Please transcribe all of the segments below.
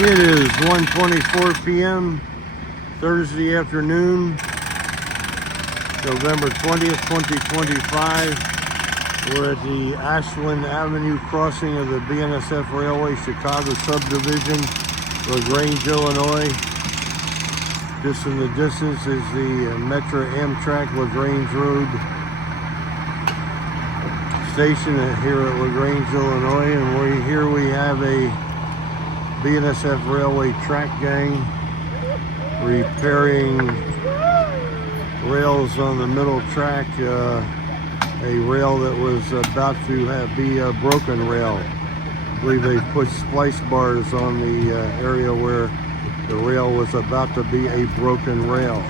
It is 1:24 p.m. Thursday afternoon, November 20th, 2025. We're at the Ashland Avenue crossing of the BNSF Railway Chicago Subdivision, LaGrange, Illinois. Just in the distance is the Metro Amtrak LaGrange Road station here at LaGrange, Illinois. And here we have a BNSF Railway track gang repairing rails on the middle track. A rail that was about to be a broken rail. I believe they put splice bars on the area where the rail was about to be a broken rail.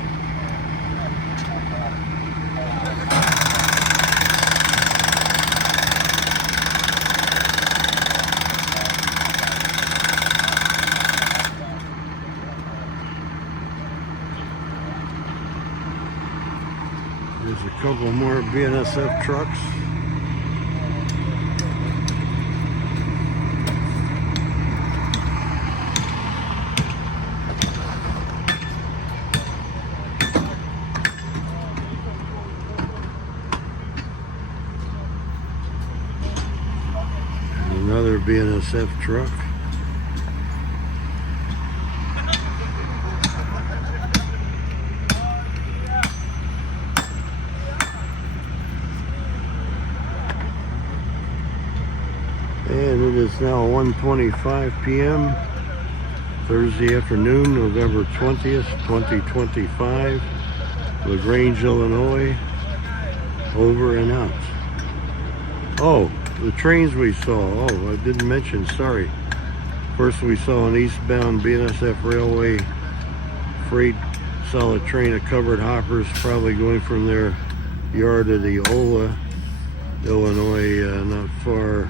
There's a couple more BNSF trucks. Another BNSF truck. And it is now 1:25 p.m. Thursday afternoon, November 20th, 2025. LaGrange, Illinois. Over and out. Oh, the trains we saw. Oh, I didn't mention, sorry. First we saw an eastbound BNSF Railway freight solid train of covered hoppers, probably going from their yard to the Ola, Illinois, not far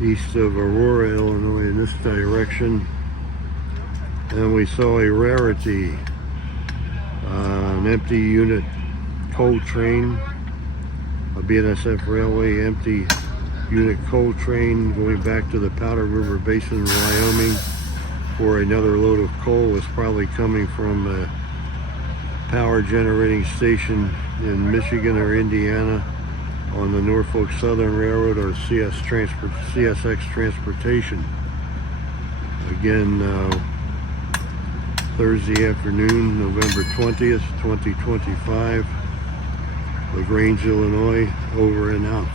east of Aurora, Illinois, in this direction. And we saw a rarity, an empty unit coal train, a BNSF Railway empty unit coal train going back to the Powder River Basin, Wyoming, for another load of coal. Was probably coming from a power generating station in Michigan or Indiana on the Norfolk Southern Railroad or CSX Transportation. Again, Thursday afternoon, November 20th, 2025, LaGrange, Illinois, over and out.